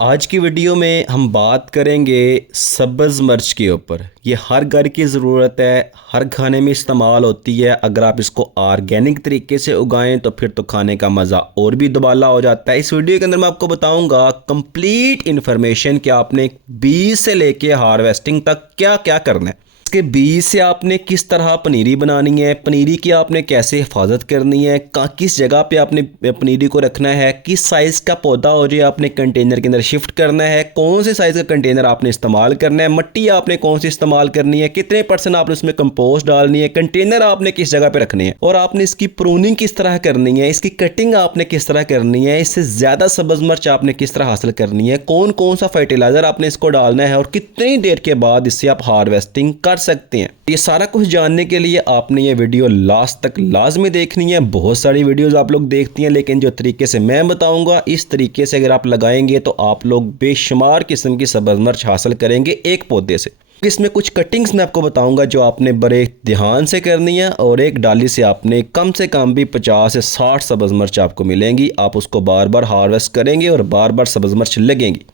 आज की वीडियो में हम बात करेंगे सब्ज़ मिर्च के ऊपर। ये हर घर की ज़रूरत है, हर खाने में इस्तेमाल होती है। अगर आप इसको ऑर्गेनिक तरीके से उगाएं तो फिर तो खाने का मज़ा और भी दुबाला हो जाता है। इस वीडियो के अंदर मैं आपको बताऊंगा कंप्लीट इन्फॉर्मेशन कि आपने बीज से लेके हार्वेस्टिंग तक क्या क्या करना है। इसके बीज से आपने किस तरह पनीरी बनानी है, पनीरी की आपने कैसे हिफाजत करनी है, किस जगह पे आपने पनीरी को रखना है, किस साइज़ का पौधा हो जाए आपने कंटेनर के अंदर शिफ्ट करना है, कौन से साइज़ का कंटेनर आपने इस्तेमाल करना है, मिट्टी आपने कौन सी इस्तेमाल करनी है, कितने % आपने उसमें कंपोस्ट डालनी है, कंटेनर आपने किस जगह पे रखने हैं और आपने इसकी प्रूनिंग किस तरह करनी है, इसकी कटिंग आपने किस तरह करनी है, इससे ज़्यादा सब्ज़ मिर्च आपने किस तरह हासिल करनी है, कौन कौन सा फर्टिलाइज़र आपने इसको डालना है और कितनी देर के बाद इससे आप हार्वेस्टिंग कर सकते हैं। ये सारा कुछ जानने के लिए आपने ये वीडियो लास्ट तक लाजमी देखनी है। बहुत सारी वीडियोस आप लोग देखती हैं, लेकिन जो तरीके से मैं बताऊंगा इस तरीके से अगर आप लगाएंगे तो आप लोग बेशुमार किस्म की सब्ज़ मिर्च हासिल करेंगे एक पौधे से। इसमें कुछ कटिंग्स मैं आपको बताऊंगा जो आपने बड़े ध्यान से करनी है और एक डाली से आपने कम से कम भी 50 से 60 सब्ज़ मिर्च आपको मिलेंगी। आप उसको बार बार हार्वेस्ट करेंगे और बार बार सब्ज़ मिर्च लगेंगी।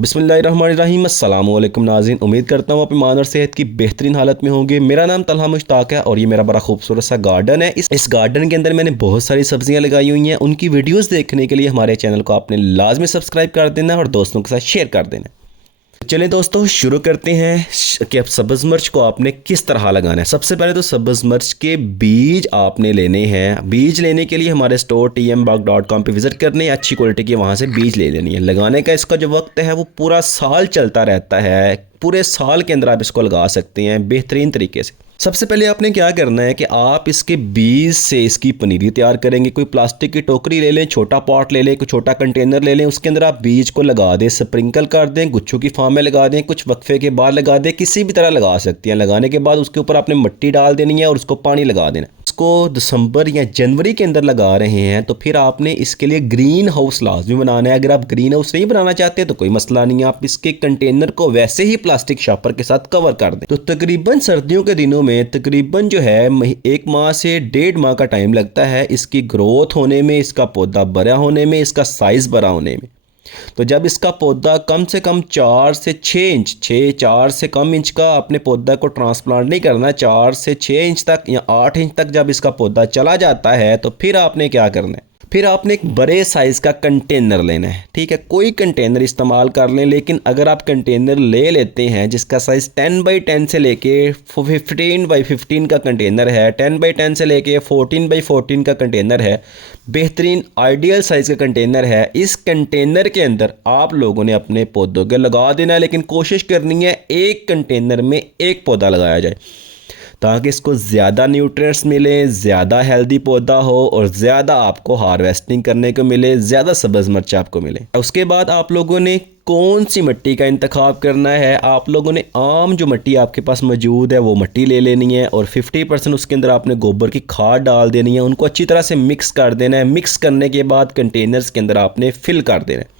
बिस्मिल्लाहिर्रहमानिर्रहीम। अस्सलाम वालेकुम नाज़रीन, उम्मीद करता हूँ आप ईमान और सेहत की बेहतरीन हालत में होंगे। मेरा नाम तलहा मुश्ताक है और ये मेरा बड़ा खूबसूरत सा गार्डन है। इस गार्डन के अंदर मैंने बहुत सारी सब्जियां लगाई हुई हैं। उनकी वीडियोस देखने के लिए हमारे चैनल को आपने लाजमी सब्सक्राइब कर देना और दोस्तों के साथ शेयर कर देना। चलें दोस्तों, शुरू करते हैं कि अब सब्ज़ मिर्च को आपने किस तरह लगाना है। सबसे पहले तो सब्ज़ मिर्च के बीज आपने लेने हैं। बीज लेने के लिए हमारे स्टोर tmbag.com पे विज़िट करने हैं, अच्छी क्वालिटी के वहाँ से बीज ले लेनी है। लगाने का इसका जो वक्त है वो पूरा साल चलता रहता है। पूरे साल के अंदर आप इसको लगा सकते हैं बेहतरीन तरीके से। सबसे पहले आपने क्या करना है कि आप इसके बीज से इसकी पनीरी तैयार करेंगे। कोई प्लास्टिक की टोकरी ले लें, छोटा पॉट ले लें, कोई छोटा कंटेनर ले लें, उसके अंदर आप बीज को लगा दें, स्प्रिंकल कर दें, गुच्छों की फॉर्म में लगा दें, कुछ वक्फे के बाद लगा दें, किसी भी तरह लगा सकते हैं। लगाने के बाद उसके ऊपर आपने मिट्टी डाल देनी है और उसको पानी लगा देना। उसको दिसंबर या जनवरी के अंदर लगा रहे हैं तो फिर आपने इसके लिए ग्रीन हाउस लाजमी बनाना है। अगर आप ग्रीन हाउस नहीं बनाना चाहते तो कोई मसला नहीं है, आप इसके कंटेनर को वैसे ही प्लास्टिक शापर के साथ कवर कर दें। तो तकरीबन सर्दियों के दिनों में तकरीबन जो है 1 माह से 1.5 माह का टाइम लगता है इसकी ग्रोथ होने में, इसका पौधा बड़ा होने में, इसका साइज़ बड़ा होने में। तो जब इसका पौधा कम से कम 4 से 6 इंच 4 से कम इंच का अपने पौधा को ट्रांसप्लांट नहीं करना, 4 से 6 इंच तक या 8 इंच तक जब इसका पौधा चला जाता है तो फिर आपने क्या करना है, फिर आपने एक बड़े साइज़ का कंटेनर लेना है। ठीक है, कोई कंटेनर इस्तेमाल कर लें, लेकिन अगर आप कंटेनर ले लेते हैं जिसका साइज़ 10 बाई 10 से लेके 15 बाई 15 का कंटेनर है, 10 बाई 10 से लेके 14 बाई 14 का कंटेनर है, बेहतरीन आइडियल साइज़ का कंटेनर है। इस कंटेनर के अंदर आप लोगों ने अपने पौधों के लगा देना है, लेकिन कोशिश करनी है एक कंटेनर में एक पौधा लगाया जाए ताकि इसको ज़्यादा न्यूट्रिएंट्स मिलें, ज़्यादा हेल्दी पौधा हो और ज़्यादा आपको हार्वेस्टिंग करने को मिले, ज़्यादा सब्ज़ मिर्च आपको मिले। उसके बाद आप लोगों ने कौन सी मिट्टी का इंतखाब करना है, आप लोगों ने आम जो मिट्टी आपके पास मौजूद है वो मिट्टी ले लेनी है और 50% उसके अंदर आपने गोबर की खाद डाल देनी है। उनको अच्छी तरह से मिक्स कर देना है। मिक्स करने के बाद कंटेनर्स के अंदर आपने फिल कर देना है।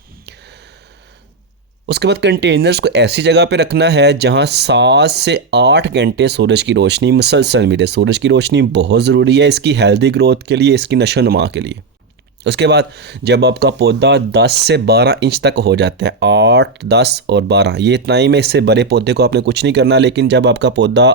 उसके बाद कंटेनर्स को ऐसी जगह पे रखना है जहां 7 से 8 घंटे सूरज की रोशनी मुसलसल मिले। सूरज की रोशनी बहुत ज़रूरी है इसकी हेल्दी ग्रोथ के लिए, इसकी नशो नुमा के लिए। उसके बाद जब आपका पौधा 10 से 12 इंच तक हो जाता है, 8, 10 और 12 ये इतना ही में, इससे बड़े पौधे को आपने कुछ नहीं करना। लेकिन जब आपका पौधा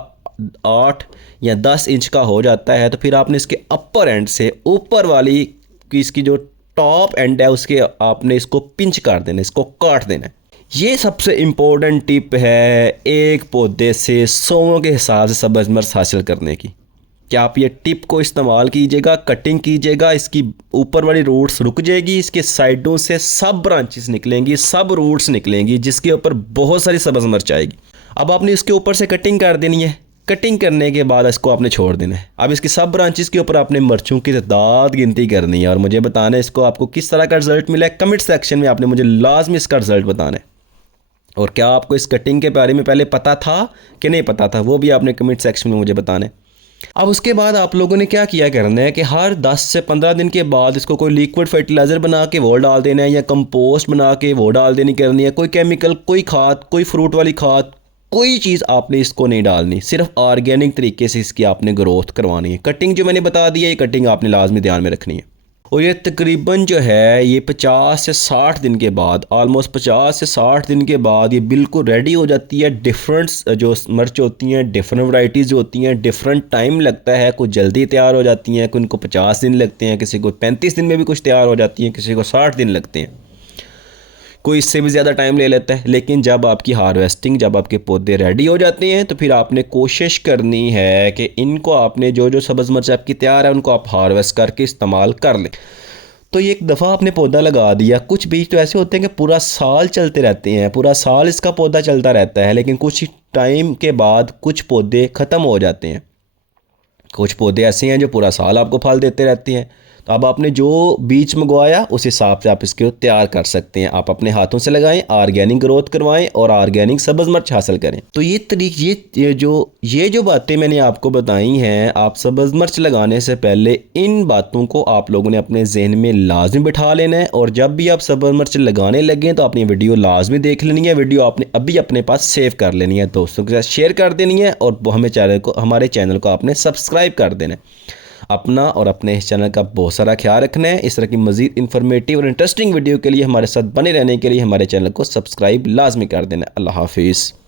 8 या 10 इंच का हो जाता है तो फिर आपने इसके अपर एंड से ऊपर वाली इसकी जो टॉप एंड है उसके आपने इसको पिंच कर देना, इसको काट देना है। ये सबसे इम्पोर्टेंट टिप है एक पौधे से 100 के हिसाब से सब्ज़ मिर्च हासिल करने की। क्या आप ये टिप को इस्तेमाल कीजिएगा, कटिंग कीजिएगा, इसकी ऊपर वाली रूट्स रुक जाएगी, इसके साइडों से सब ब्रांचेस निकलेंगी, सब रूट्स निकलेंगी, जिसके ऊपर बहुत सारी सब्ज़ मिर्च आएगी। अब आपने इसके ऊपर से कटिंग कर देनी है। कटिंग करने के बाद इसको आपने छोड़ देना है। अब इसकी सब ब्रांचेस के ऊपर आपने मिर्चों की तादाद गिनती करनी है और मुझे बताना है इसको आपको किस तरह का रिजल्ट मिला है। कमेंट सेक्शन में आपने मुझे लाजमी इसका रिजल्ट बताना है। और क्या आपको इस कटिंग के बारे में पहले पता था कि नहीं पता था, वो भी आपने कमेंट सेक्शन में मुझे बताना है। अब उसके बाद आप लोगों ने क्या किया करना है कि हर 10 से 15 दिन के बाद इसको कोई लिक्विड फर्टिलाइज़र बना के वो डाल देना है या कंपोस्ट बना के वो डाल देनी करनी है। कोई केमिकल, कोई खाद, कोई फ्रूट वाली खाद, कोई चीज़ आपने इसको नहीं डालनी। सिर्फ ऑर्गेनिक तरीके से इसकी आपने ग्रोथ करवानी है। कटिंग जो मैंने बता दी है, ये कटिंग आपने लाजमी ध्यान में रखनी है। और ये तकरीबन जो है ये 50 से 60 दिन के बाद, ऑलमोस्ट 50 से 60 दिन के बाद ये बिल्कुल रेडी हो जाती है। डिफरेंट जो मिर्च होती हैं, डिफरेंट वैरायटीज़ होती हैं, डिफरेंट टाइम लगता है। कुछ जल्दी तैयार हो जाती हैं, कुछ को 50 दिन लगते हैं, किसी को 35 दिन में भी कुछ तैयार हो जाती हैं, किसी को 60 दिन लगते हैं, कोई इससे भी ज़्यादा टाइम ले लेता है। लेकिन जब आपकी हार्वेस्टिंग, जब आपके पौधे रेडी हो जाते हैं तो फिर आपने कोशिश करनी है कि इनको आपने जो जो सब्ज़ मिर्च आपकी तैयार है उनको आप हार्वेस्ट करके इस्तेमाल कर लें। तो ये एक दफ़ा आपने पौधा लगा दिया, कुछ बीज तो ऐसे होते हैं कि पूरा साल चलते रहते हैं, पूरा साल इसका पौधा चलता रहता है, लेकिन कुछ टाइम के बाद कुछ पौधे ख़त्म हो जाते हैं। कुछ पौधे ऐसे हैं जो पूरा साल आपको फल देते रहते हैं। तो अब आपने जो बीज मंगवाया उस हिसाब से आप इसको तैयार कर सकते हैं। आप अपने हाथों से लगाएं, ऑर्गेनिक ग्रोथ करवाएं और ऑर्गेनिक सब्ज़ मिर्च हासिल करें। तो ये जो बातें मैंने आपको बताई हैं, आप सब्ज़ मिर्च लगाने से पहले इन बातों को आप लोगों ने अपने जहन में लाजमी बिठा लेना है। और जब भी आप सब्ज़ मिर्च लगाने लगें तो अपनी वीडियो लाजमी देख लेनी है। वीडियो आपने अभी अपने पास सेव कर लेनी है, दोस्तों के साथ शेयर कर देनी है और हमारे चैनल को आपने सब्सक्राइब कर देना है। अपना और अपने इस चैनल का बहुत सारा ख्याल रखना है। इस तरह की मज़ीद इन्फॉर्मेटिव और इंटरेस्टिंग वीडियो के लिए हमारे साथ बने रहने के लिए हमारे चैनल को सब्सक्राइब लाजमी कर देना। अल्लाह हाफिज़।